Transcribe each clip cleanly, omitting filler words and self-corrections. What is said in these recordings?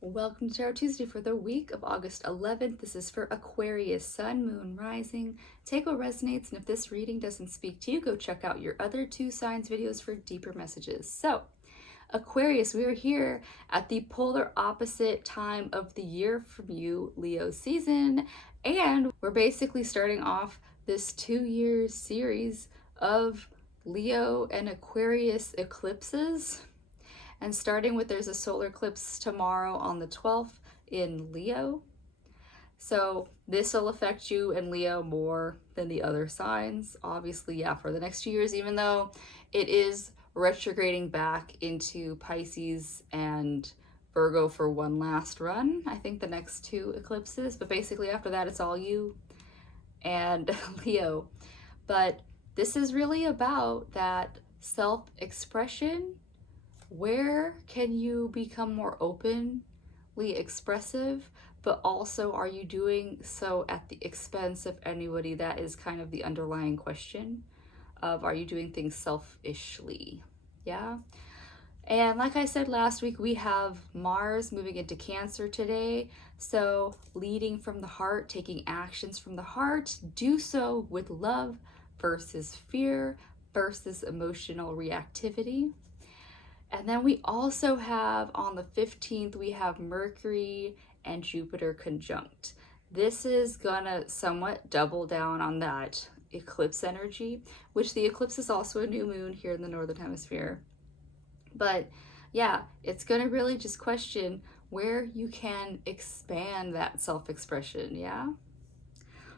Welcome to Tarot Tuesday for the week of August 11th. This is for Aquarius, Sun, Moon, Rising. Take what resonates, and if this reading doesn't speak to you, go check out your other two signs videos for deeper messages. So, Aquarius, we are here at the polar opposite time of the year from you, Leo season, and we're basically starting off this 2-year series of Leo and Aquarius eclipses. And starting with, there's a solar eclipse tomorrow on the 12th in Leo. So this will affect you in Leo more than the other signs. Obviously, yeah, for the next 2 years, even though it is retrograding back into Pisces and Virgo for one last run. I think the next two eclipses, but basically after that, it's all you and Leo. But this is really about that self-expression. Where can you become more openly expressive, but also are you doing so at the expense of anybody? That is kind of the underlying question of, are you doing things selfishly? Yeah. And like I said last week, we have Mars moving into Cancer today. So leading from the heart, taking actions from the heart, do so with love versus fear versus emotional reactivity. And then we also have on the 15th, we have Mercury and Jupiter conjunct. This is gonna somewhat double down on that eclipse energy, which the eclipse is also a new moon here in the Northern Hemisphere. But yeah, it's gonna really just question where you can expand that self-expression, yeah?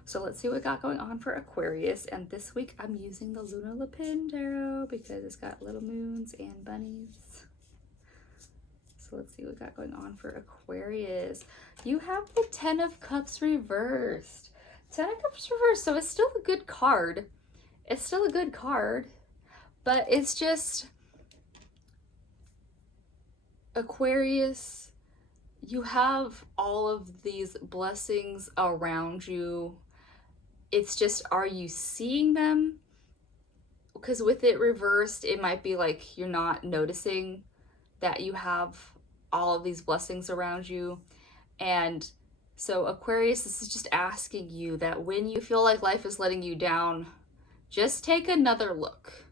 So let's see what we got going on for Aquarius. And this week I'm using the Lunalapin tarot because it's got little moons and bunnies. So let's see what we got going on for Aquarius. You have the 10 of Cups reversed. 10 of Cups reversed, so it's still a good card. It's still a good card, but it's just Aquarius, you have all of these blessings around you. It's just, are you seeing them? Because with it reversed, it might be like you're not noticing that you have all of these blessings around you. And so Aquarius, this is just asking you that when you feel like life is letting you down, just take another look.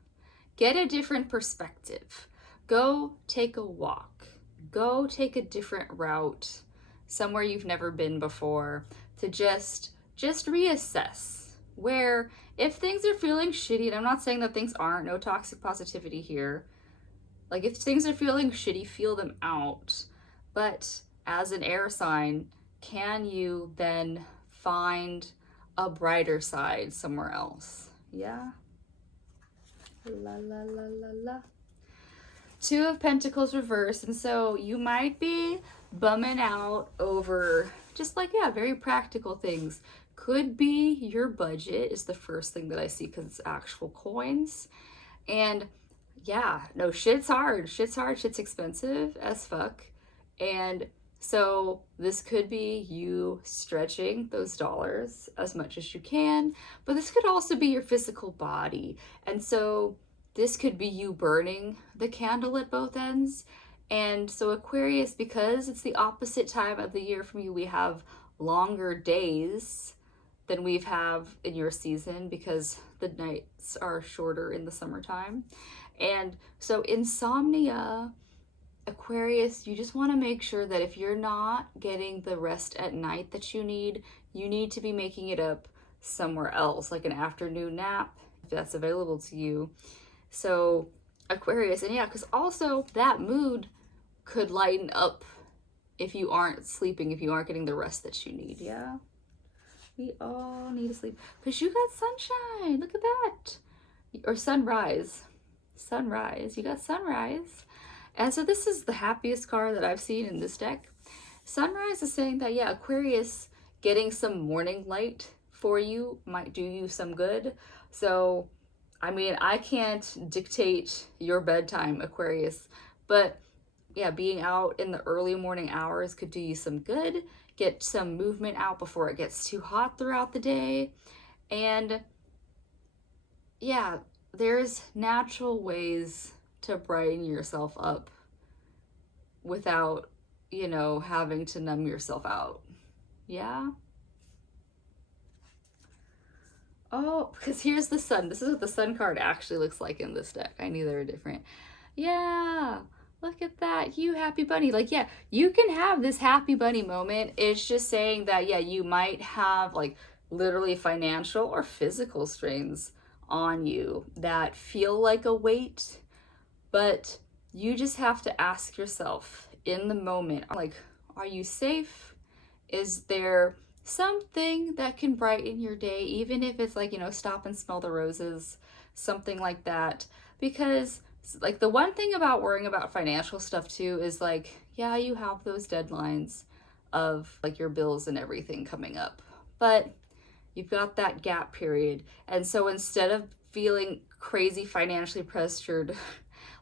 Get a different perspective. Go take a walk. Go take a different route somewhere you've never been before to just reassess where, if things are feeling shitty, and I'm not saying that things aren't, no toxic positivity here. Like, if things are feeling shitty, feel them out. But as an air sign, can you then find a brighter side somewhere else? Yeah? La la la la la. 2 of Pentacles reversed, and so you might be bumming out over just like, yeah, very practical things. Could be your budget is the first thing that I see because it's actual coins. And yeah, no, shit's hard, shit's expensive as fuck. And so this could be you stretching those dollars as much as you can, but this could also be your physical body. And so this could be you burning the candle at both ends. And so Aquarius, because it's the opposite time of the year from you, we have longer days than we've have in your season because the nights are shorter in the summertime. And so insomnia, Aquarius, you just want to make sure that if you're not getting the rest at night that you need to be making it up somewhere else, like an afternoon nap, if that's available to you. So Aquarius, and yeah, because also that mood could lighten up if you aren't sleeping, if you aren't getting the rest that you need, yeah? We all need to sleep. Because you got sunshine, look at that. Or sunrise. Sunrise, you got sunrise. And so this is the happiest card that I've seen in this deck. Sunrise is saying that, yeah, Aquarius, getting some morning light for you might do you some good. So, I mean, I can't dictate your bedtime, Aquarius, but yeah, being out in the early morning hours could do you some good. Get some movement out before it gets too hot throughout the day. And yeah, there's natural ways to brighten yourself up without you know, having to numb yourself out. Yeah. Oh, because here's the sun. This is what the sun card actually looks like in this deck. I knew they were different. Yeah. Look at that. You happy bunny. Like, yeah, you can have this happy bunny moment. It's just saying that, yeah, you might have like literally financial or physical strains on you that feel like a weight, but you just have to ask yourself in the moment, like, are you safe? Is there something that can brighten your day, even if it's like, you know, stop and smell the roses, something like that? Because like the one thing about worrying about financial stuff too is like, yeah, you have those deadlines of like your bills and everything coming up, but you've got that gap period. And so instead of feeling crazy financially pressured,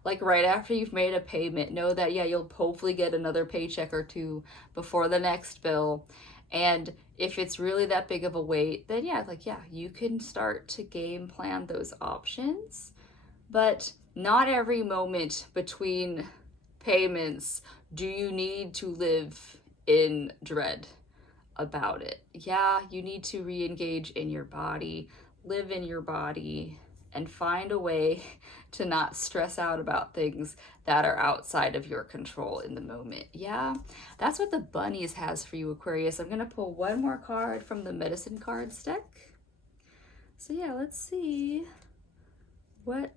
like right after you've made a payment, know that, yeah, you'll hopefully get another paycheck or two before the next bill. And if it's really that big of a weight, then yeah, like, yeah, you can start to game plan those options. But not every moment between payments do you need to live in dread about it. Yeah, you need to re-engage in your body, live in your body, and find a way to not stress out about things that are outside of your control in the moment. Yeah, that's what the bunnies has for you, Aquarius. I'm gonna pull one more card from the medicine cards deck. So yeah, let's see what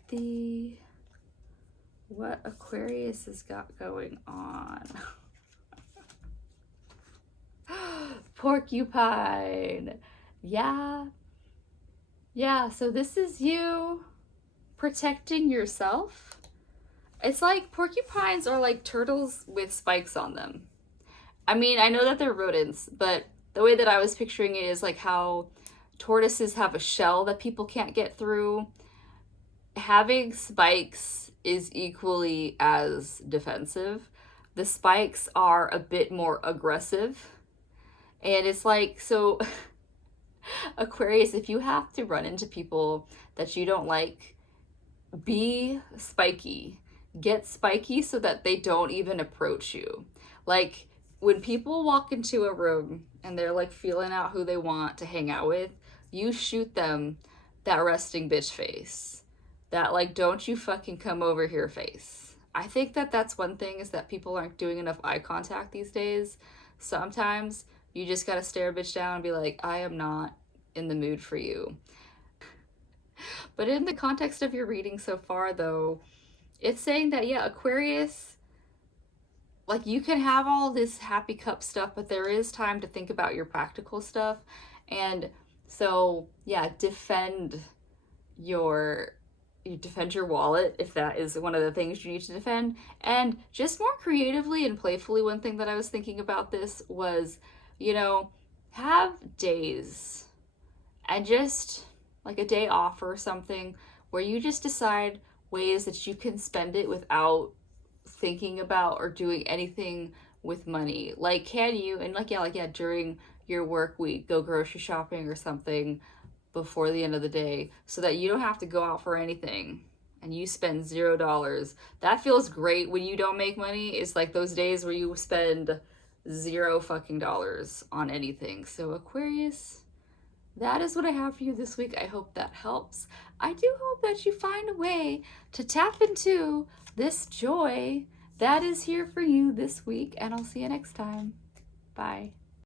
Aquarius has got going on. Porcupine. Yeah. Yeah, so this is you protecting yourself. It's like porcupines are like turtles with spikes on them. I mean, I know that they're rodents, but the way that I was picturing it is like how tortoises have a shell that people can't get through. Having spikes is equally as defensive. The spikes are a bit more aggressive. And it's like, so Aquarius, if you have to run into people that you don't like, be spiky. Get spiky so that they don't even approach you. Like, when people walk into a room and they're like feeling out who they want to hang out with, you shoot them that resting bitch face. That like, don't you fucking come over here face. I think that that's one thing, is that people aren't doing enough eye contact these days. Sometimes you just gotta stare a bitch down and be like, I am not in the mood for you. But in the context of your reading so far, though, it's saying that, yeah, Aquarius, like, you can have all this happy cup stuff, but there is time to think about your practical stuff. And so, yeah, defend your wallet if that is one of the things you need to defend. And just more creatively and playfully, one thing that I was thinking about this was, you know, have days and just like a day off or something where you just decide ways that you can spend it without thinking about or doing anything with money. Like, can you, and like, yeah, during your work week, go grocery shopping or something before the end of the day so that you don't have to go out for anything and you spend $0. That feels great when you don't make money. It's like those days where you spend $0 fucking on anything. So Aquarius, that is what I have for you this week. I hope that helps. I do hope that you find a way to tap into this joy that is here for you this week, and I'll see you next time. Bye.